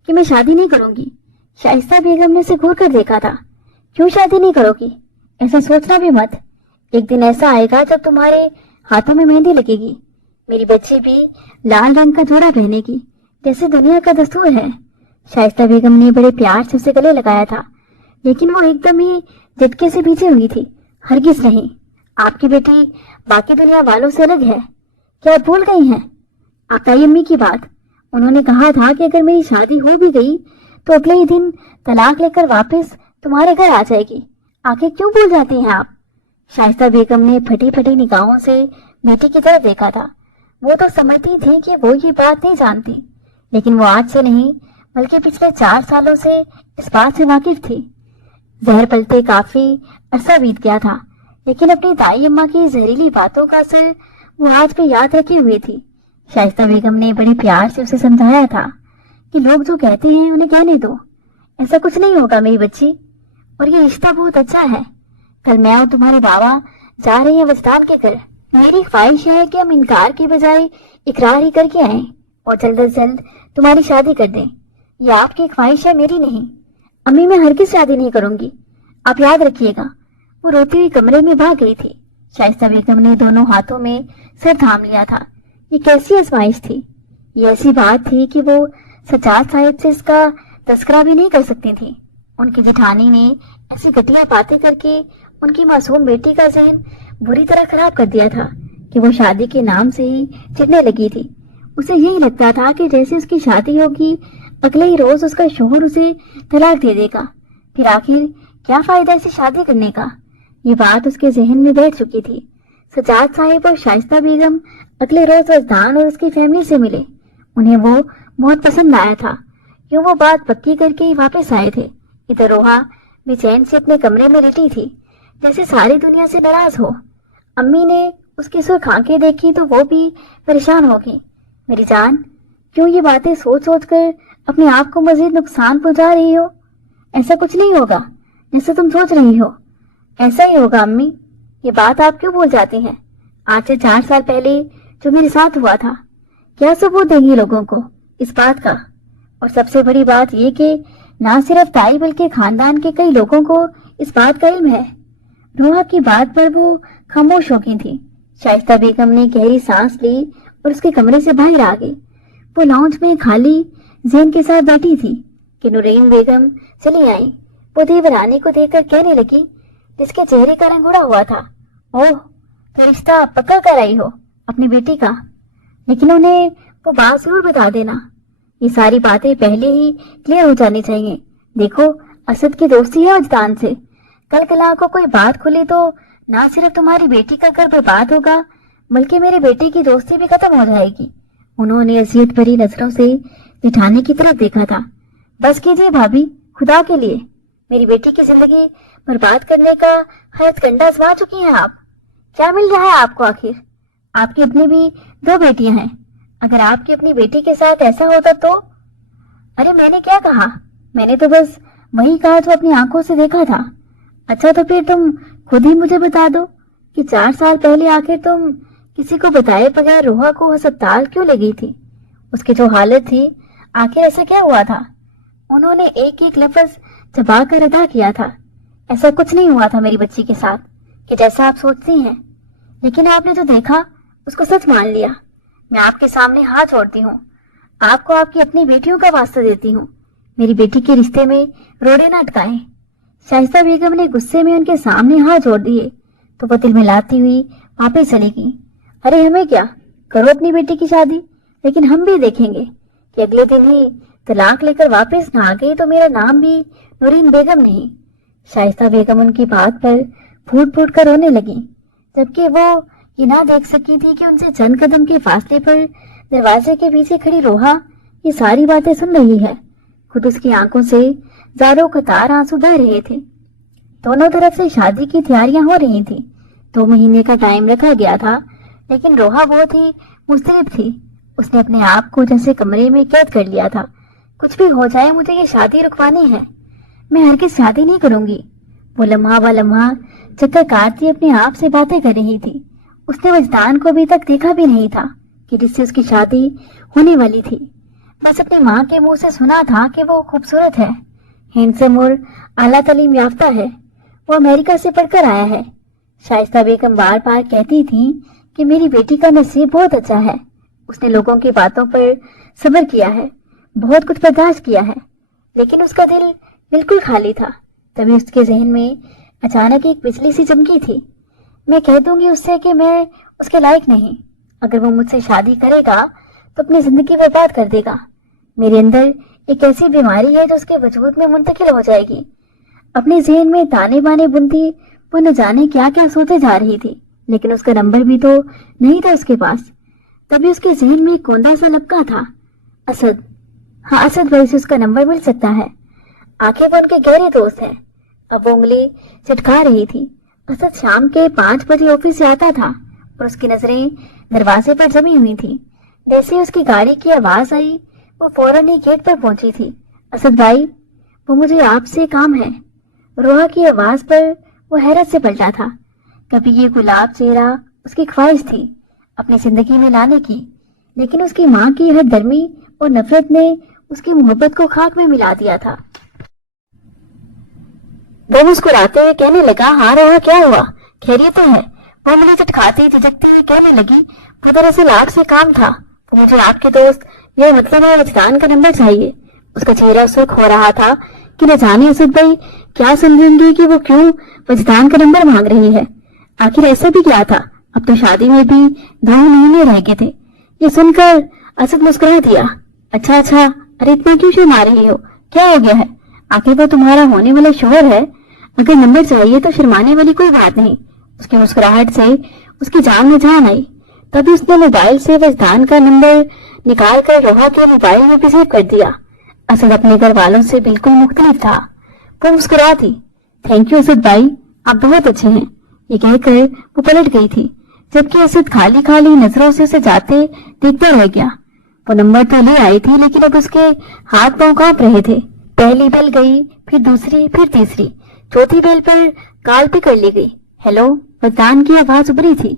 کہ میں شادی نہیں کروں گی۔ شائستہ بیگم نے اسے گھور کر دیکھا تھا۔ کیوں شادی نہیں کرو گی؟ ایسا سوچنا بھی مت، ایک دن ایسا آئے گا جب تمہارے ہاتھوں میں مہندی لگے گی، میری بچی بھی لال رنگ کا جوڑا پہنے گی جیسے دنیا کا دستور ہے۔ شائستہ بیگم نے بڑے پیار سے اسے گلے لگایا تھا، لیکن وہ ایک دم ہی جھٹکے سے پیچھے ہوئی تھی۔ ہرگز نہیں، آپ کی بیٹی باقی دنیا والوں سے الگ ہے، کیا آپ بھول گئی ہیں؟ آقائی امی کی بات، انہوں نے کہا تھا کہ اگر میری شادی ہو بھی گئی تو اگلے ہی دن طلاق لے کر واپس تمہارے گھر آ جائے گی۔ آخر کیوں بھول جاتی ہیں آپ؟ شائستہ بیگم نے پھٹی پھٹی نگاہوں سے بیٹی کی طرف دیکھا تھا۔ وہ تو سمجھتی تھی کہ وہ یہ بات نہیں جانتی، لیکن وہ آج سے نہیں بلکہ پچھلے 4 سالوں سے اس بات سے واقف تھی۔ زہر پلتے کافی عرصہ بیت گیا تھا، لیکن اپنی دائی اماں کی زہریلی باتوں کا اثر وہ آج بھی یاد رکھی ہوئی تھی۔ شائستہ بیگم نے بڑے پیار سے اسے سمجھایا تھا کہ لوگ جو کہتے ہیں انہیں کہنے دو، ایسا کچھ نہیں ہوگا میری بچی، اور یہ رشتہ بہت اچھا ہے۔ کل میں اور تمہارے بابا جا رہے ہیں وجدان کے گھر۔ میری خواہش ہے کہ ہم انکار کے بجائے اقرار ہی کر کے آئیں اور جلد از جلد تمہاری شادی کر دیں۔ یہ آپ کی خواہش ہے، میری نہیں۔ امی میں ہرگز شادی نہیں کروں گی، آپ یاد رکھیے گا۔ وہ روتی ہوئی کمرے میں بھاگ گئی تھی۔ شائستہ بیگم نے دونوں ہاتھوں میں سر تھام لیا تھا۔ یہ کیسی آزمائش تھی؟ یہ ایسی بات تھی کہ وہ سجاد صاحب سے اس کا تذکرہ بھی نہیں کر سکتی تھی۔ ان کی جٹھانی نے ایسی گھٹیا باتیں کر کے ان کی معصوم بیٹی کا ذہن بری طرح خراب کر دیا تھا کہ وہ شادی کے نام سے ہی چڑھنے لگی تھی۔ اسے یہی لگتا تھا کہ جیسے اس کی شادی ہوگی اگلے ہی روز اس کا شوہر اسے طلاق دے دے گا، پھر آخر کیا فائدہ اسے شادی کرنے کا؟ یہ بات اس کے ذہن میں بیٹھ چکی تھی۔ سجاد صاحب اور شائستہ بیگم اگلے روز وجدان اور اس کی فیملی سے ملے۔ انہیں وہ بہت پسند آیا تھا، کیوں وہ بات پکی کر کے واپس آئے تھے۔ ادھر روحا بے چین سے اپنے کمرے میں لیٹی تھی جیسے ساری دنیا سے ناراض ہو۔ امی نے اس کی سرخ آنکھیں دیکھی تو وہ بھی پریشان ہو گئی۔ میری جان، کیوں یہ باتیں سوچ سوچ کر اپنے آپ کو مزید نقصان پہنچا رہی ہو؟ ایسا کچھ نہیں ہوگا جیسے تم سوچ رہی ہو۔ ایسا ہی ہوگا امی، یہ بات آپ کیوں بھول جاتی ہیں؟ आज से 4 साल पहले जो मेरे साथ हुआ था। क्या सबूत देंगी लोगों को इस बात का? और सबसे बड़ी बात ये कि ना सिर्फ ताई बल्कि खानदान के कई लोगों को इस बात का इल्म है। रोहा की बात पर वो खामोश हो गई थी। शाइस्ता बेगम ने गहरी सांस ली और उसके कमरे से बाहर आ गई। वो लाउंज में खाली ज़ेन के साथ बैठी थी कि नूरीन बेगम चली आई। वो देवरानी को देखकर कहने लगी, जिसके चेहरे का रंग उड़ा हुआ था, ओह, तो रिश्ता पक्का कर आई हो अपनी बेटी का। लेकिन उन्हें वो बात जरूर बता देना। ये सारी बातें पहले ही क्लियर हो जानी चाहिए। देखो, असद की दोस्ती है अजदान से। कल कला को कोई बात खुली तो ना सिर्फ तुम्हारी बेटी का घर बर्बाद होगा बल्कि मेरे बेटे की दोस्ती भी खत्म हो जाएगी। उन्होंने अजियत भरी नजरों से जेठानी की तरफ देखा था। बस कीजिए भाभी, खुदा के लिए, मेरी बेटी की जिंदगी बर्बाद करने का हथकंडा आजमा चुकी हैं आप। क्या मिल रहा है आपको आखिर? आपकी अपनी भी 2 बेटियां हैं। अगर आपकी अपनी बेटी के साथ ऐसा होता तो? अरे मैंने क्या कहा? मैंने तो बस वही कहा जो अपनी आंखों से देखा था। अच्छा तो फिर तुम खुद ही मुझे बता दो कि 4 साल पहले आखिर तुम किसी को बताए बगैर रोहा को अस्पताल क्यों ले गई थी? उसकी जो हालत थी, आखिर ऐसा क्या हुआ था? उन्होंने एक एक लफ्ज चबा कर अदा किया था। ऐसा कुछ नहीं हुआ था मेरी बच्ची के साथ कि जैसा आप सोचती हैं। लेकिन आपने जो देखा उसको सच मान लिया। मैं आपके सामने हाथ जोड़ती हूँ। आपको आपकी अपनी बेटियों का वास्ता देती हूँ। मेरी बेटी के रिश्ते में रोड़े न अटकाएं। शाइस्ता बेगम ने गुस्से में उनके सामने हाथ जोड़ दिए तो वो दिल मिलाती हुई वापस चली गई। अरे हमें क्या, करो अपनी बेटी की शादी, लेकिन हम भी देखेंगे कि अगले दिन ही तलाक लेकर वापस ना आ गई तो मेरा नाम भी नूरीन बेगम नहीं। शाइस्ता बेगम उनकी बात पर फूट फूट कर रोने लगी, जबकि वो ये ना देख सकी थी कि उनसे चंद कदम के फासले पर दरवाजे के पीछे खड़ी रोहा ये सारी बातें सुन रही है। खुद उसकी आंखों से जारो कतार आंसू बह रहे थे। दोनों तरफ से शादी की तैयारियां हो रही थी। 2 महीने का टाइम रखा गया था, लेकिन रोहा बहुत ही मुस्तैद थी। उसने अपने आप को जैसे कमरे में कैद कर लिया था। कुछ भी हो जाए, मुझे ये शादी रुकवानी है। मैं हरगिज़ शादी नहीं करूंगी। वो लम्हा व लम्हा चक्कर काटती अपने आप से बातें कर रही थी। उसने वजदान को अभी तक देखा भी नहीं था कि जिससे उसकी शादी होने वाली थी। बस अपनी माँ के मुंह से सुना था कि वो खूबसूरत है, हैंडसम और आला तालीम याफ्ता है। वो अमेरिका से पढ़कर आया है। शाइस्ता बेगम बार बार कहती थी कि मेरी बेटी का नसीब बहुत अच्छा है। उसने लोगों की बातों पर सब्र किया है, बहुत कुछ बर्दाश्त किया है, लेकिन उसका दिल बिल्कुल खाली था। तभी उसके जहन में अचानक एक बिजली सी चमकी थी। मैं कह दूंगी उससे कि मैं उसके लायक नहीं। अगर वो मुझसे शादी करेगा तो अपनी जिंदगी बर्बाद कर देगा। मेरे अंदर एक ऐसी बीमारी है जो उसके वजूद में मुंतकिल हो जाएगी। अपने जहन में ताने बाने बुनती वो न जाने क्या क्या सोचे जा रही थी, लेकिन उसका नंबर भी तो नहीं था उसके पास। तभी उसके जहन में एक कोंदा सा लपका था, असद। हाँ, असद भाई से उसका नंबर मिल सकता है। आखिर वो उनके गहरे दोस्त हैं। अब वो उंगली चटका रही थी। असद शाम के 5 बजे ऑफिस से आता था और उसकी नजरें दरवाजे पर जमी हुई थी। जैसे ही उसकी गाड़ी की आवाज आई, वो फौरन ही गेट पर पहुंची थी। असद भाई, वो मुझे आपसे काम है। रोहा की आवाज पर वो हैरत से पलटा था। कभी ये गुलाब चेहरा उसकी ख्वाहिश थी अपनी जिंदगी में लाने की, लेकिन उसकी माँ की हरदर्मी और नफरत ने उसकी मोहब्बत को खाक में मिला दिया था। वो मुस्कुराते हुए कहने लगा, हाँ रोहा, क्या हुआ, खैरियत तो है? वो मुझे चटखाती झिझकती हुई कहने लगी, वो दरअसल आपसे काम था। वो मुझे आपके दोस्त, ये मतलब है वजदान का नंबर चाहिए। उसका चेहरा सुर्ख हो रहा था कि न जाने असद भाई क्या समझेंगे कि वो क्यों वजदान का नंबर मांग रही है। आखिर ऐसा भी क्या था? अब तो शादी में भी 2 महीने रह गए थे। ये सुनकर असद मुस्कुरा दिया। अच्छा, अरे इतना क्यों शर्मा रही हो, क्या हो गया है? आखिर वो तुम्हारा होने वाला शोहर है। अगर नंबर चाहिए तो शर्माने वाली कोई बात नहीं। उसकी मुस्कुराहट से उसकी जान में जान आई। तभी उसने मोबाइल से वजदान का नंबर निकाल कर रोहा के मोबाइल में भी सेव कर दिया। असद अपने घर वालों से बिल्कुल मुख्तलिफ था। वो मुस्कुरा थी। थैंक यू असद भाई, आप बहुत अच्छे हैं। ये कहकर वो पलट गई थी, जबकि असद खाली खाली नजरों से उसे जाते देखता रह गया। वो नंबर तो ले आई थी, लेकिन अब उसके हाथ पांव कांप रहे थे। पहली बेल गई, फिर दूसरी, फिर तीसरी, चौथी बेल पर कॉल भी कर ली गई। हेलो, वजदान की आवाज उभरी थी।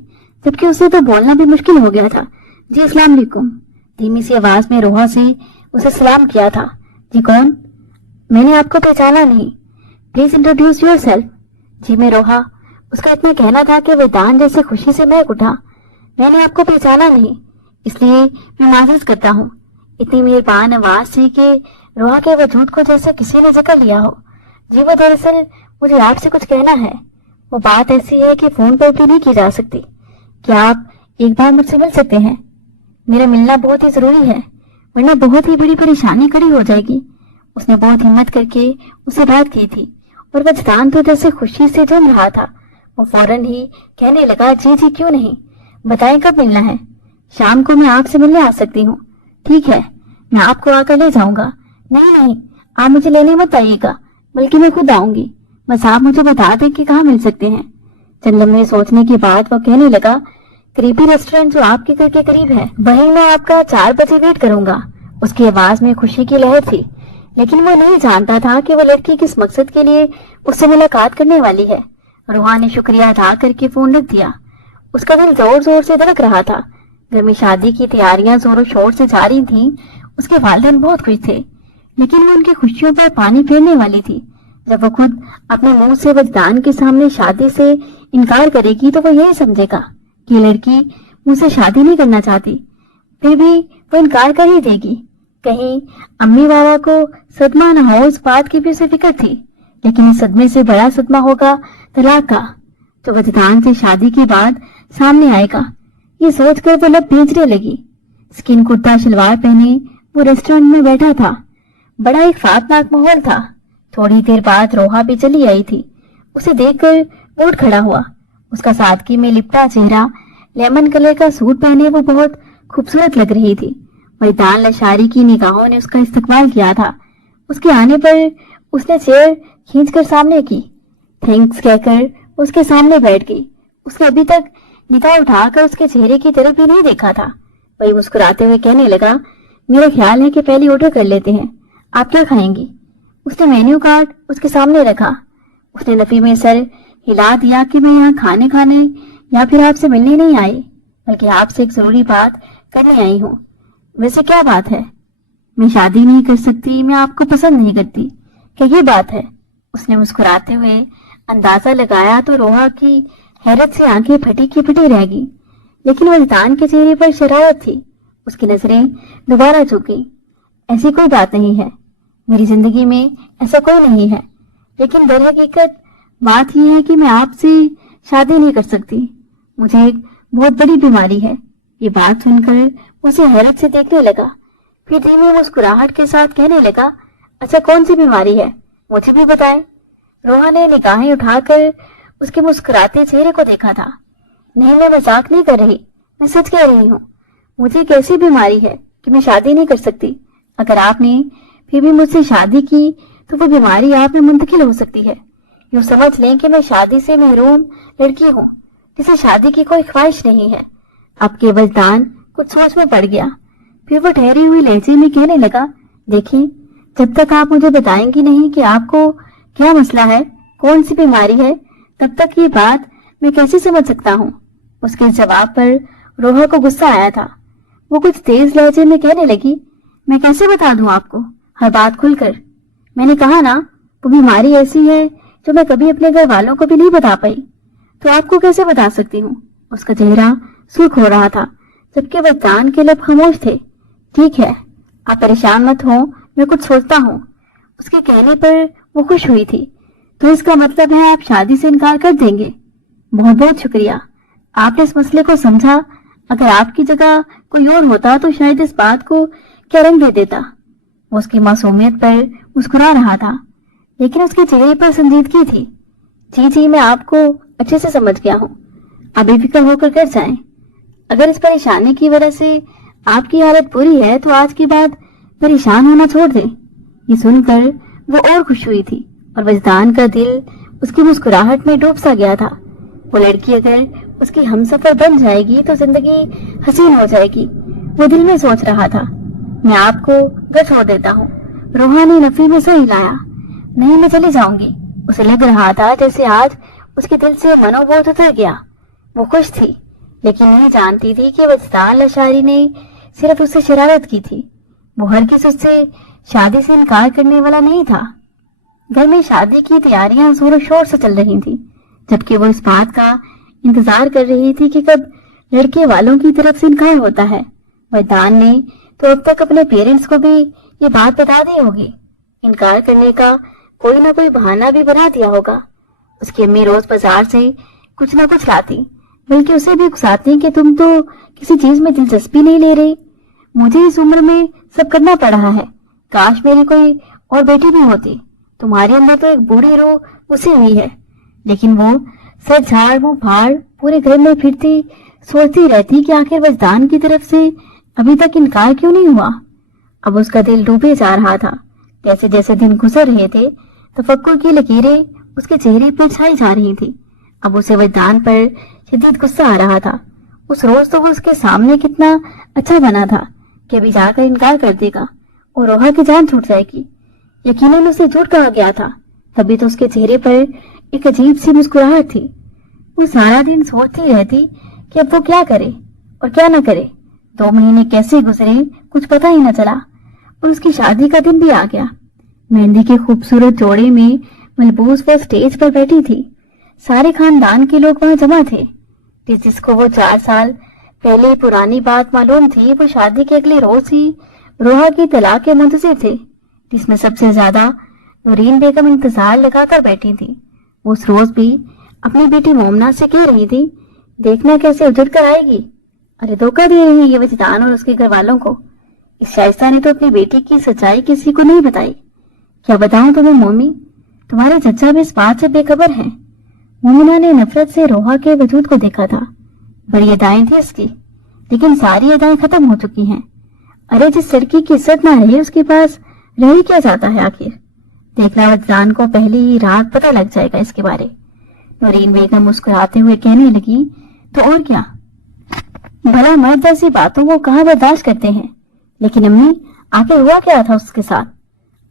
जबकि उसे तो बोलना भी मुश्किल हो गया था। जी अस्सलाम वालेकुम, धीमी सी आवाज में रोहा से उसे सलाम किया था। जी कौन? मैंने आपको पहचाना नहीं, प्लीज इंट्रोड्यूस योरसेल्फ। जी मैं रोहा। उसका इतना कहना था कि वेदांत जैसे खुशी से महक उठा। मैंने आपको पहचाना नहीं, इसलिए मैं माजूस करता हूँ। इतनी मेहरबान आवाज थी कि रोहा के वजूद को जैसे किसी ने जकड़ लिया हो। जी वो दरअसल मुझे आपसे कुछ कहना है। वो बात ऐसी है कि फोन पर भी नहीं की जा सकती। क्या आप एक बार मुझसे मिल सकते हैं? मेरा मिलना बहुत ही जरूरी है, वरना बहुत ही बड़ी परेशानी खड़ी हो जाएगी। उसने बहुत हिम्मत करके उसे बात की थी और वजदान तो जैसे खुशी से झूम रहा था। वो फौरन ही कहने लगा, जी जी क्यों नहीं, बताएं कब मिलना है? शाम को मैं आपसे मिलने आ सकती हूँ। ठीक है, मैं आपको आकर ले जाऊंगा। नहीं नहीं, आप मुझे लेने मत आइएगा, बल्कि मैं खुद आऊंगी। बस आप मुझे बता दें कि कहाँ मिल सकते हैं। चंद लम्हे सोचने के बाद वो कहने लगा, करीबी रेस्टोरेंट जो आपके घर के करीब है, वहीं मैं आपका 4 बजे वेट करूंगा। उसकी आवाज में खुशी की लहर थी, लेकिन वो नहीं जानता था कि वो लड़की किस मकसद के लिए उससे मुलाकात करने वाली है। रोहा ने शुक्रिया अदा करके फोन रख दिया। उसका दिल जोर जोर से धड़क रहा था। घर में शादी की तैयारियां जोरों शोर से जारी थीं। उसके वालिदैन बहुत खुश थे, लेकिन वो उनकी खुशियों पर पानी फेरने वाली थी। जब वो खुद अपने मुंह से वजदान के सामने शादी से इनकार करेगी तो वो यही समझेगा कि लड़की मुझसे शादी नहीं करना चाहती। फिर भी वो इनकार कर ही देगी। कहीं अम्मी बाबा को सदमा न हो, इस बात की भी उसे फिक्र थी। लेकिन इस सदमे से बड़ा सदमा होगा तलाक का, जो वजदान से शादी के बाद सामने आएगा। ये सोचकर वो लब भींचने लगी। स्किन कुर्ता शलवार पहने वो रेस्टोरेंट में बैठा था। बड़ा एक खौफनाक माहौल था। थोड़ी देर बाद रोहा भी चली आई थी। उसे देखकर वो उठ खड़ा हुआ। उसका सादगी में लिपटा चेहरा, लेमन कलर का सूट पहने वो बहुत खूबसूरत लग रही थी। मैदान लशारी की निगाहों ने उसका इस्तकबाल किया था। उसके आने पर उसने चेयर खींचकर सामने की। थैंक्स कहकर उसके सामने बैठ गई। उसने अभी तक निगाह उठाकर उसके चेहरे की तरफ भी नहीं देखा था। वही मुस्कुराते हुए कहने लगा, मेरा ख्याल है कि पहले ऑर्डर कर लेते हैं, आप क्या खाएंगी? उसने मेन्यू कार्ड उसके सामने रखा। उसने नफी में सर हिला दिया कि मैं यहाँ खाने खाने या फिर आपसे मिलने नहीं आई, बल्कि आपसे एक जरूरी बात करने आई हूँ। वैसे क्या बात है? मैं शादी नहीं कर सकती, मैं आपको पसंद नहीं करती, क्या ये बात है? उसने मुस्कुराते हुए अंदाजा लगाया तो रोहा की हैरत से आंखें फटी की फटी रह गई। लेकिन वजदान के चेहरे पर शरारत थी। उसकी नजरें दोबारा झुकी। ऐसी कोई बात नहीं है, मेरी जिंदगी में ऐसा कोई नहीं है, लेकिन दर हकीकत बात यह है कि मैं आपसे शादी नहीं कर सकती। मुझे एक बहुत बड़ी बीमारी है। ये बात सुनकर उसे हैरत से देखने लगा। फिर धीमी मुस्कुराहट के साथ कहने लगा, अच्छा कौन सी बीमारी है, मुझे भी बताएं। रोहा ने निगाहें उठाकर उसके मुस्कुराते चेहरे को देखा था। नहीं, मैं मजाक नहीं कर रही, मैं सच कह रही हूँ। मुझे एक ऐसी बीमारी है कि मैं शादी नहीं कर सकती। अगर आपने फिर भी मुझसे शादी की तो वो बीमारी आप में मुंतकिल हो सकती है। यूँ समझ लें कि मैं शादी से महरूम लड़की हूँ, जिसे शादी की कोई ख्वाहिश नहीं है। अब के वजदान कुछ सोच में पड़ गया। फिर वो ठहरी हुई लहजे में कहने लगा, देखिए, जब तक आप मुझे बताएंगी नहीं कि आपको क्या मसला है, कौन सी बीमारी है, तब तक ये बात मैं कैसे समझ सकता हूँ। उसके जवाब पर रोहा को गुस्सा आया था। वो कुछ तेज लहजे में कहने लगी, मैं कैसे बता दूं आपको हर बात खुलकर? मैंने कहा ना, वो बीमारी ऐसी है जो मैं कभी अपने घर वालों को भी नहीं बता पाई, तो आपको कैसे बता सकती हूँ? उसका चेहरा सुर्ख हो रहा था, जबकि वजदान के लब खामोश थे। ठीक है, आप परेशान मत हो, मैं कुछ सोचता हूँ। उसके कहने पर वो खुश हुई थी। तो इसका मतलब है आप शादी से इनकार कर देंगे? बहुत बहुत शुक्रिया, आपने इस मसले को समझा। अगर आपकी जगह कोई और होता तो शायद इस बात को क्या रंग दे देता। वो उसकी मासूमियत पर मुस्कुरा रहा था, लेकिन उसके चेहरे पर संजीदगी थी। जी जी, मैं आपको अच्छे से समझ गया हूँ, आप बेफिक्र होकर कर जाएं। अगर इस परेशानी की वजह से आपकी हालत बुरी है तो आज के बाद परेशान होना छोड़ दें। ये सुनकर वो और खुश हुई थी और वजदान का दिल उसकी मुस्कुराहट में डूब सा गया था। वो लड़की अगर उसकी हमसफर बन जाएगी तो जिंदगी हसीन हो जाएगी, वो दिल में सोच रहा था। मैं आपको घर छोड़ देता हूँ। रोहा ने नफी में सर हिलाया। नहीं, मैं चली जाऊंगी। उसे लग रहा था जैसे आज उसके दिल से मनोबोध उतर गया। वो खुश थी, لیکن نہیں جانتی تھی کہ وجدان لاشاری نے صرف اس سے شرارت کی تھی. وہ ہرگز اس سے شادی سے انکار کرنے والا نہیں تھا. گھر میں شادی کی تیاریاں زور و شور سے چل رہی تھیں، جبکہ وہ اس بات کا انتظار کر رہی تھی کہ کب لڑکے والوں کی طرف سے انکار ہوتا ہے. وجدان نے تو اب تک اپنے پیرنٹس کو بھی یہ بات بتا دی ہوگی. انکار کرنے کا کوئی نہ کوئی بہانہ بھی بنا دیا ہوگا. اس کی امی روز بازار سے کچھ نہ کچھ لاتی، بلکہ اسے بھی اکساتی کہ تم تو کسی چیز میں دلچسپی نہیں لے رہی. مجھے اس عمر میں سب کرنا پڑ رہا ہے. کاش میری کوئی اور بیٹی بھی ہوتی. تمہارے اندر تو ایک بوڑھی روح گھسی ہوئی ہے. لیکن وہ سر جھاڑ منہ پھاڑ پورے گھر میں پھرتی سوچتی رہتی کہ آخر وجدان کی طرف سے ابھی تک انکار کیوں نہیں ہوا. اب اس کا دل ڈوبے جا رہا تھا. جیسے جیسے دن گزر رہے تھے تفکر کی لکیریں اس کے چہرے پر چھائی جا رہی تھی. اب اسے وجدان پر شدید غصہ آ رہا تھا. اس روز تو وہ اس کے سامنے کتنا اچھا بنا تھا کہ ابھی جا کر انکار کر دے گا اور روحا کی جان چھوٹ جائے گی. یقیناً اسے جھوٹ کہا گیا تھا. تبھی تو اس کے چہرے پر ایک عجیب سی مسکراہٹ تھی. وہ سارا دن سوچتی رہتی کہ اب وہ کیا کرے اور کیا نہ کرے. 2 مہینے کیسے گزرے کچھ پتہ ہی نہ چلا اور اس کی شادی کا دن بھی آ گیا. مہندی کے خوبصورت جوڑے میں ملبوس وہ اسٹیج پر بیٹھی تھی. سارے خاندان کے لوگ وہاں جمع تھے. جس کو وہ 4 سال پہلے پرانی بات معلوم تھی وہ شادی کے اگلے روز ہی روحا کی طلاق کے منتظر تھے، جس میں سب سے زیادہ نورین بیگم انتظار لگا کر بیٹھی تھی. وہ اس روز بھی اپنی بیٹی مومنہ سے کہہ رہی تھی دیکھنا کیسے اجڑ کر آئے گی. ارے دھوکہ دے رہی ہے یہ وجدان اور اس کے گھر والوں کو. اس شائستہ نے تو اپنی بیٹی کی سچائی کسی کو نہیں بتائی. کیا بتاؤں تمہیں مومی، تمہارے چچا بھی اس بات سے بے خبر ہیں. مومنہ نے نفرت سے روحا کے وجود کو دیکھا تھا. بڑی ادائیں تھی اس کی، لیکن ساری ادائیں ختم ہو چکی ہیں. ارے جس لڑکی کی عزت نہ رہی اس کے پاس رہ ہی کیا جاتا ہے آخر. دیکھنا وجدان کو پہلی ہی رات پتہ لگ جائے گا اس کے بارے. نورین بیگم مسکراتے ہوئے کہنے لگی تو اور کیا، بھلا مرد ایسی باتوں کو کہاں برداشت کرتے ہیں. لیکن امی آخر ہوا کیا تھا اس کے ساتھ؟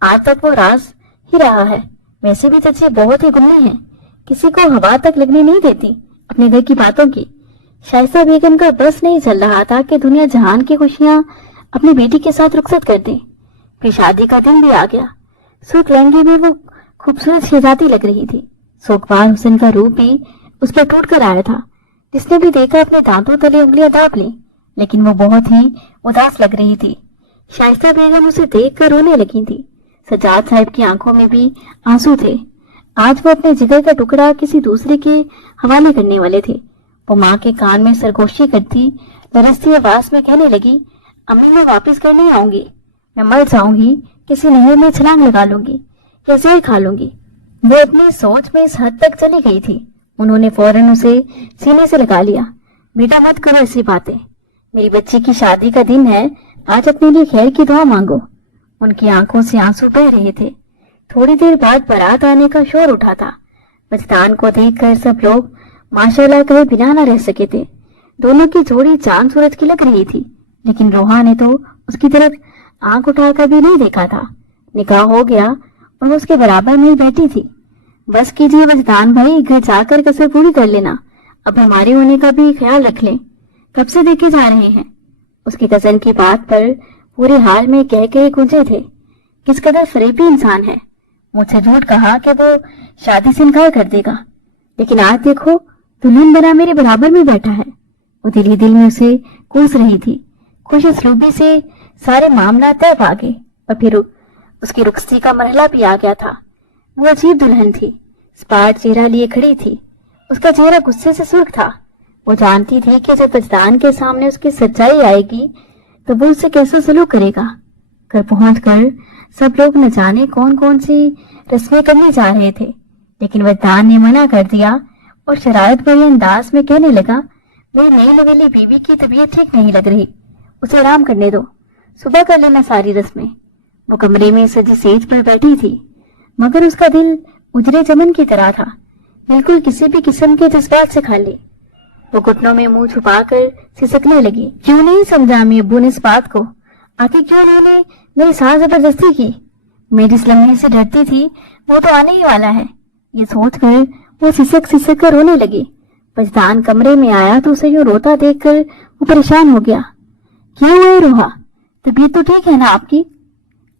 آج تک وہ راز ہی رہا ہے. ویسے بھی چچی بہت ہی گنی ہیں، کسی کو ہوا تک لگنے نہیں دیتی اپنے گھر کی باتوں کی. شائستہ بیگم کا بس نہیں چل رہا تھا کہ دنیا جہان کی خوشیاں اپنی بیٹی کے ساتھ رخصت کر دیں. پھر شادی کا دن بھی آ گیا. سرخ لہنگے میں وہ خوبصورت شہزادی لگ رہی تھی. سوگوار حسن کا روپ بھی اس پر ٹوٹ کر آیا تھا. جس نے بھی دیکھا اپنے دانتوں تلے انگلیاں داب لی، لیکن وہ بہت ہی اداس لگ رہی تھی. شائستہ بیگم اسے دیکھ کر رونے لگی تھی. سجاد صاحب کی آنکھوں میں بھی آنسو تھے. آج وہ اپنے جگر کا ٹکڑا کسی دوسرے کے حوالے کرنے والے تھے. وہ ماں کے کان میں سرگوشی کرتی لرزتی آواز میں کہنے لگی امی میں واپس گھر نہیں آؤں گی. میں مر جاؤں گی، کسی نہر میں چھلانگ لگا لوں گی یا زہر کھا لوں گی. وہ اپنی سوچ میں اس حد تک چلی گئی تھی. انہوں نے فوراً اسے سینے سے لگا لیا. بیٹا مت کرو ایسی باتیں، میری بچی کی شادی کا دن ہے، آج اپنے لیے خیر کی دعا مانگو. ان کی آنکھوں سے آنسو بہ رہے تھے. تھوڑی دیر بعد بارات آنے کا شور اٹھا تھا. وجدان کو دیکھ کر سب لوگ ماشاءاللہ کہے بنا نہ رہ سکے تھے. دونوں کی جوڑی چاند سورج کی لگ رہی تھی، لیکن روحا نے تو اس کی طرف آنکھ اٹھا کر بھی نہیں دیکھا تھا. نکاح ہو گیا اور وہ اس کے برابر میں ہی بیٹھی تھی. بس کیجیے وجدان بھائی، گھر جا کر کسر پوری کر لینا. اب ہمارے ہونے کا بھی خیال رکھ لیں، کب سے دیکھے جا رہے ہیں. اس کی کزن کی بات پر پورے حال میں کہہ گونجے تھے کس قدر فریبی انسان ہے. مجھ سے جھوٹ کہا کہ وہ شادی سے انکار کر دے گا، لیکن آج دیکھو دلہن بنا میرے برابر میں بیٹھا ہے. وہ دل ہی دل میں اسے کوس رہی تھی. خوش اسلوبی سے سارے معاملات طے پا گئے اور پھر اس کی رخصتی کا مرحلہ بھی آ گیا تھا. وہ عجیب دلہن تھی، سپاٹ چہرہ لیے کھڑی تھی. اس کا چہرہ غصے سے سرخ تھا. وہ جانتی تھی کہ جب وجدان کے سامنے اس کی سچائی آئے گی تو وہ اسے کیسا سلوک کرے گا. گھر پہنچ کر سب لوگ نہ جانے کون کون سی رسمیں کرنے جا رہے تھے، لیکن وجدان نے منع کر دیا اور شرارت بھرے انداز میں کہنے لگا میری نئی لویلی بیوی کی طبیعت ٹھیک نہیں لگ رہی، اسے آرام کرنے دو، صبح کر لینا ساری رسمیں. وہ کمرے میں سجی سیج پر بیٹھی تھی، مگر اس کا دل اجرے چمن کی طرح تھا، بالکل کسی بھی قسم کے جذبات سے خالی. وہ گھٹنوں میں منہ چھپا کر سسکنے لگی. کیوں نہیں سمجھا امی ابو نے اس بات کو؟ آخر کیوں انہوں نے میری ساتھ زبردستی کی؟ میں جس لمحے سے ڈرتی تھی وہ تو آنے ہی والا ہے. یہ سوچ کر وہ سسک کر رونے لگی. वजदान कमरे में आया तो उसे यूं रोता देखकर वो परेशान हो गया। क्या हुआ है रोहा? तबीयत तो ठीक है ना आपकी?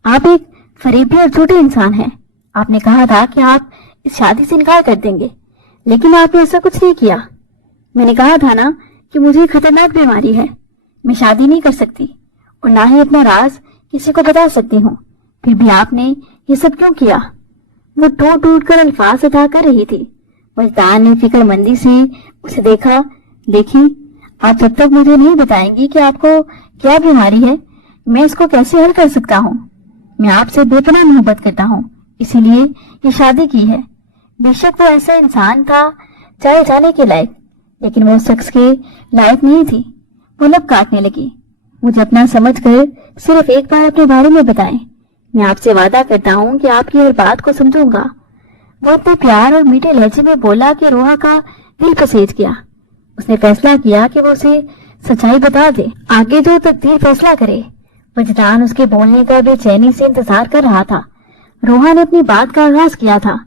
आप एक फरेबी और झूठे इंसान हैं। आपने कहा था कि आप इस शादी से इनकार कर देंगे, लेकिन आपने ऐसा कुछ नहीं किया। मैंने कहा था ना कि मुझे खतरनाक बीमारी है, मैं शादी नहीं कर सकती और ना ही अपना राज किसी को बता सकती हूँ। फिर भी आपने ये सब क्यों किया? वो टूट टूट कर अल्फाज अदा कर रही थी। वजदान ने फिक्रमंदी से उसे देखा। देखी, आप जब तक मुझे नहीं बताएंगी कि आपको क्या बीमारी है, मैं इसको कैसे हल कर सकता हूँ। मैं आपसे बेपनाह मोहब्बत करता हूँ, इसीलिए ये शादी की है। बेशक वो ऐसा इंसान था चाहे जाने के लायक, लेकिन वो शख्स के लायक नहीं थी। वो लब काटने लगी। मुझे अपना समझकर सिर्फ एक बार अपने बारे में बताएं। मैं आपसे वादा करता हूँ कि आपकी हर बात को समझूंगा। वो इतने प्यार और मीठे लहजे में बोला कि रोहा का दिल पसेज गया। उसने फैसला किया कि वो उसे सच्चाई बता दे, आगे जो तकदीर फैसला करे। वजदान उसके बोलने का बेचैनी से इंतजार कर रहा था। रोहा ने अपनी बात का आगाज किया था।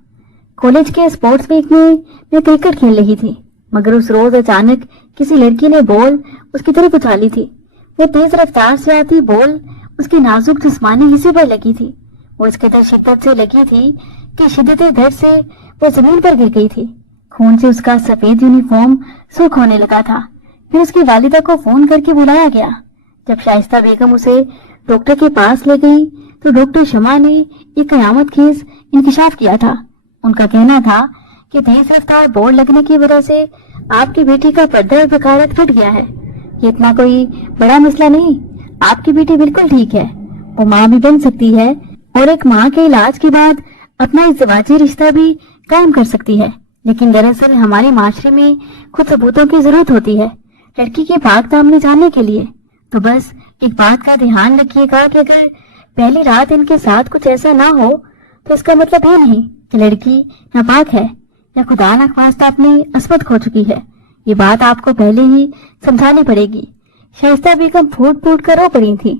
कॉलेज के स्पोर्ट्स वीक में मैं क्रिकेट खेल रही थी, मगर उस रोज अचानक किसी लड़की ने बॉल उसकी तरफ उछाली थी। वो तेज रफ्तार से आती बॉल उसके नाजुक जिस्मानी हिस्से पर लगी थी। वो इस कदर शिद्दत से लगी थी कि शिद्दत दर्द से वो जमीन पर गिर गई थी। खून से उसका सफेद यूनिफॉर्म सूख होने लगा था। फिर उसकी वालिदा को फोन करके बुलाया गया। जब शाइस्ता बेगम उसे डॉक्टर के पास ले गई तो डॉक्टर शमा ने एक कयामत खेज इंकशाफ किया था। उनका कहना था कि तेज रफ्तार बॉल लगने की वजह से आपकी बेटी का पर्दा और बकायत फट गया है। ये इतना कोई बड़ा मसला नहीं, आपकी बेटी बिल्कुल ठीक है। वो माँ भी बन सकती है और एक माँ के इलाज के बाद अपना इज़्दिवाजी रिश्ता भी कायम कर सकती है। लेकिन दरअसल हमारे माशरे में कुछ सबूतों की जरूरत होती है लड़की के पाक दामनी जानने के लिए। तो बस एक बात का ध्यान रखिएगा कि अगर पहली रात इनके साथ कुछ ऐसा ना हो तो इसका मतलब ये नहीं कि लड़की नापाक है या खुदा न खास्ता अपनी अस्मत खो चुकी है। ये बात आपको पहले ही समझानी पड़ेगी। शाइस्ता बेगम फूट फूट कर रो पड़ी थी।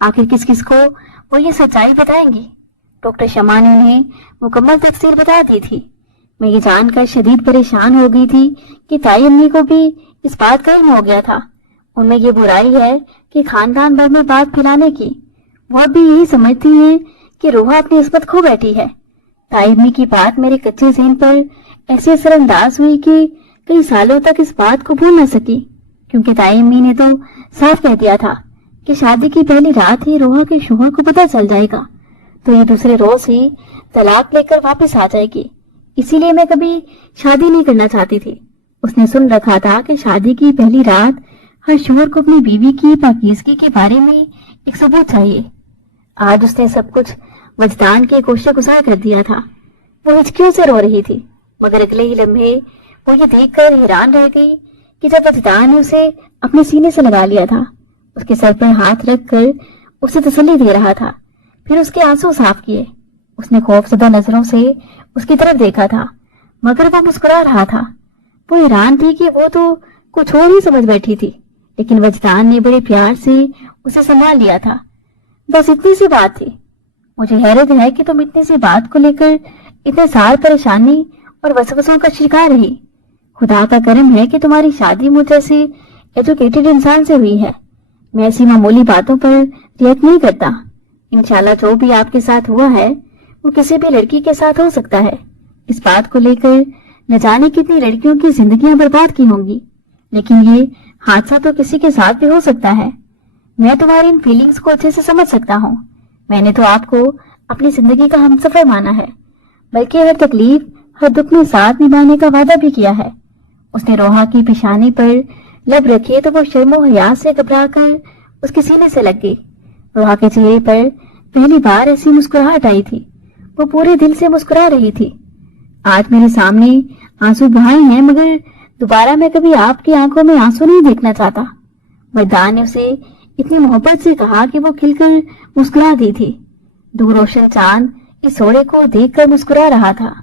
आखिर किस किस को वो ये सच्चाई बताएंगी? डॉक्टर शमा ने उन्हें मुकम्मल तफसीर बता दी थी। मैं ये जानकर शदीद परेशान हो गई थी कि ताई अम्मी को भी इस बात का इल्म हो गया था। उनमें ये बुराई है कि खानदान भर में बात फैलाने की। वह भी यही समझती है कि रोहा अपनी इस्मत खो बैठी है। ताई अम्मी की बात मेरे कच्चे ज़हन पर ऐसे असरअंदाज हुई कि कई सालों तक इस बात को भूल न सकी, क्योंकि ताई अम्मी ने तो साफ कह दिया था कि शादी की पहली रात ही रोहा के शोहर को पता चल जाएगा तो ये दूसरे रोज ही तलाक लेकर वापस आ जाएगी। इसीलिए मैं कभी शादी नहीं करना चाहती थी। उसने सुन रखा था कि शादी की पहली रात हर शोहर को अपनी बीवी की पाकीज़गी के बारे में एक सबूत चाहिए। आज उसने सब कुछ वजदान के कोशिश गुजार कर दिया था। वो हिचकियों से रो रही थी, मगर अगले ही लम्हे वो ये देखकर हैरान रह गई कि जब वजदान ने उसे अपने सीने से लगा लिया था, उसके सर पर हाथ रखकर उसे तसल्ली दे रहा था, फिर उसके आंसू साफ किए। उसने खौफजदा नजरों से उसकी तरफ देखा था, मगर वो मुस्कुरा रहा था। वो हैरान थी कि वो तो कुछ और ही समझ बैठी थी, लेकिन वजदान ने बड़े प्यार से उसे संभाल लिया था। बस इतनी सी बात थी। मुझे हैरत है कि तुम इतनी सी बात को लेकर इतने साल परेशानी और वसवसों का शिकार रही। खुदा का करम है कि तुम्हारी शादी मुझ जैसे एजुकेटेड इंसान से हुई है। मैं ऐसी मामूली बातों पर रिएक्ट नहीं करता। इंशाल्लाह जो भी आपके साथ हुआ है वो किसी भी लड़की के साथ हो सकता है। इस बात को लेकर न जाने कितनी लड़कियों की जिंदगियां बर्बाद की होंगी, लेकिन ये हादसा तो किसी के साथ भी हो सकता है। मैं तुम्हारी इन फीलिंग्स को अच्छे से समझ सकता हूँ। मैंने तो आपको अपनी जिंदगी का हमसफर माना है, बल्कि हर तकलीफ हर दुख में साथ निभाने का वादा भी किया है। उसने रोहा की पेशानी पर लब रखे तो वो शर्मो हया से घबराकर उसके सीने से लग गई। रोहा के चेहरे पर पहली बार ऐसी मुस्कुराहट आई थी। वो पूरे दिल से मुस्कुरा रही थी। आज मेरे सामने आंसू बहाए हैं, मगर दोबारा मैं कभी आपकी आंखों में आंसू नहीं देखना चाहता। वरदान ने उसे इतनी मोहब्बत से कहा कि वो खिलकर मुस्कुरा दी थी। दूर रोशन चांद इस सोड़े को देखकर मुस्कुरा रहा था।